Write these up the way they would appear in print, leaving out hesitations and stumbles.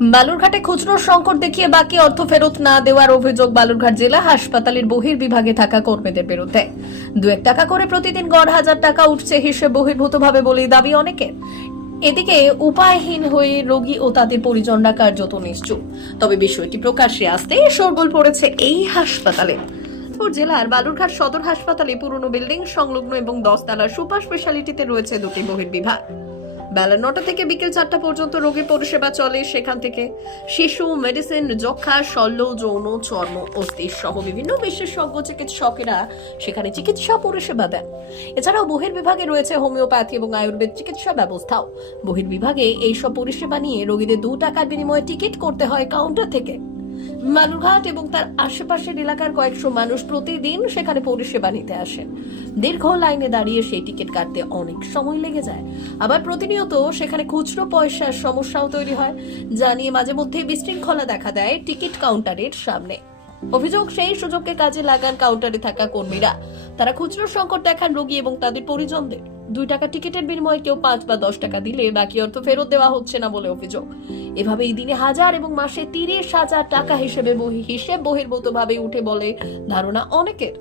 বালুরঘাটে খুচরো সংকট দেখিয়ে বাকি অর্থ ফেরত না দেওয়ার অভিযোগ বালুরঘাট জেলা হাসপাতালের বহির্বিভাগে থাকা কর্মীদের বিরুদ্ধে। 2-1 টাকা করে প্রতিদিন গড় হাজার টাকা উঠছে হিসেব বহির্ভূতভাবে বলেই দাবি অনেকের। এদিকে উপায়হীন হয়ে রোগী ও তাদের পরিজনরা কার্যত নিশ্চুপ। তবে বিষয়টি প্রকাশ্যে আসতে শোরগোল পড়েছে এই হাসপাতালে। জেলার বালুরঘাট সদর হাসপাতালে পুরনো বিল্ডিং সংলগ্ন এবং 10 তলার সুপার স্পেশালিটিতে রয়েছে দুটি বহির্বিভাগ। বেলা 9টা থেকে বিকেল 4টা পর্যন্ত রোগী পরিষেবা চলে। সেখান থেকে শিশু মেডিসিন, যক্ষা, শল্য, যৌন, চর্ম, অস্থি সহ বিভিন্ন বিশেষজ্ঞ চিকিৎসকেরা সেখানে চিকিৎসা পরিষেবা দেন। এছাড়াও বহির্বিভাগে রয়েছে হোমিওপ্যাথি এবং আয়ুর্বেদ চিকিৎসা ব্যবস্থাও। বহির্বিভাগে এইসব পরিষেবা নিয়ে রোগীদের 2 টাকার বিনিময়ে টিকিট করতে হয় কাউন্টার থেকে। বালুরঘাট এবং তার আশেপাশের এলাকার কয়েকশো মানুষ প্রতিদিন সেখানে পরিষেবা নিতে আসেন। দীর্ঘ লাইনে দাঁড়িয়ে সেই টিকিট কাটতে অনেক সময় লেগে যায়। আবার প্রতিনিয়ত সেখানে খুচরো পয়সার সমস্যাও তৈরি হয়, যা নিয়ে মাঝে মধ্যে বিশৃঙ্খলা দেখা দেয় টিকিট কাউন্টারের সামনে। অভিযোগ, সেই সুযোগকে কাজে লাগান কাউন্টারে থাকা কর্মীরা। তারা খুচরো সংকট দেখান রোগী এবং তাদের পরিজনদের। 2 টাকা টিকিটের বিনিময়ে কেউ 5 বা 10 টাকা দিলে বাকি অর্থ ফেরত দেওয়া হচ্ছে না বলে অভিযোগ। এভাবেই দিনে 1000 এবং মাসে 30,000 টাকা হিসেবে বহির্ভূতভাবে উঠে বলে ধারণা অনেকের।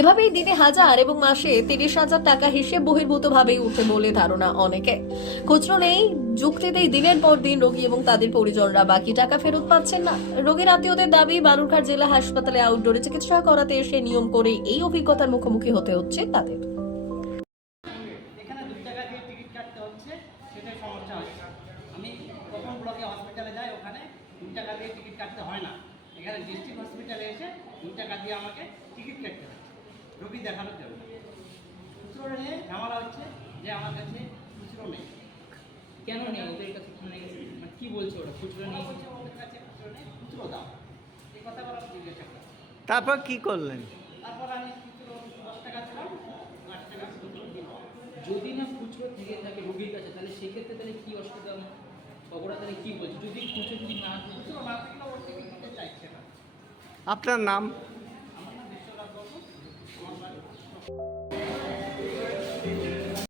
এভাবেই দিনে 1000 এবং মাসে 30,000 টাকা হিসেব বহির্ভূতভাবে উঠে বলে ধারণা অনেকে। খুচরো নেই যুক্তিতেই দিনের পর দিন রোগী এবং তাদের পরিজনরা বাকি টাকা ফেরত পাচ্ছেন না। রোগীর আত্মীয়দের দাবি, বালুরঘাট জেলা হাসপাতালে আউটডোরে চিকিৎসা করাতে এসে নিয়ম করে এই অভিজ্ঞতার মুখোমুখি হতে হচ্ছে তাদের। এখানে 2 টাকা দিয়ে টিকিট কাটতে হচ্ছে, সেটাই সমস্যা হচ্ছে। আমি প্রথম ব্লকে হসপিটালে যাই, ওখানে 2 টাকা দিয়ে টিকিট কাটতে হয় না। এখানে ডিস্ট্রিক্ট হসপিটালে এসে 2 টাকা দিয়ে আমাকে টিকিট কাটতে হচ্ছে রোগী দেখানোর জন্য। খুচরো নিয়ে ঝামেলা হচ্ছে যে আমার কাছে খুচরো নেই। কেন নেই? ওদের কাছে মানে কি বলছে ওরা? খুচরো নেই বলছে ওদের কাছে খুচরো নেই, খুচরো দাও, এই কথা বলা জিজ্ঞাসা করে। তারপর কি করলেন? তারপর আমি খুচরো 10 টাকা দিলাম, 8 টাকা খুচরো দিলাম। যদি না খুচরো থেকে থাকে রোগীর কাছে, তাহলে সেক্ষেত্রে তাহলে কি অসুবিধা? ওরা তাহলে কি বলছে? যদি খুচরো যদি না খুচরো না থাকলে ওর থেকে দিতে চাইছে না। আপনার নাম?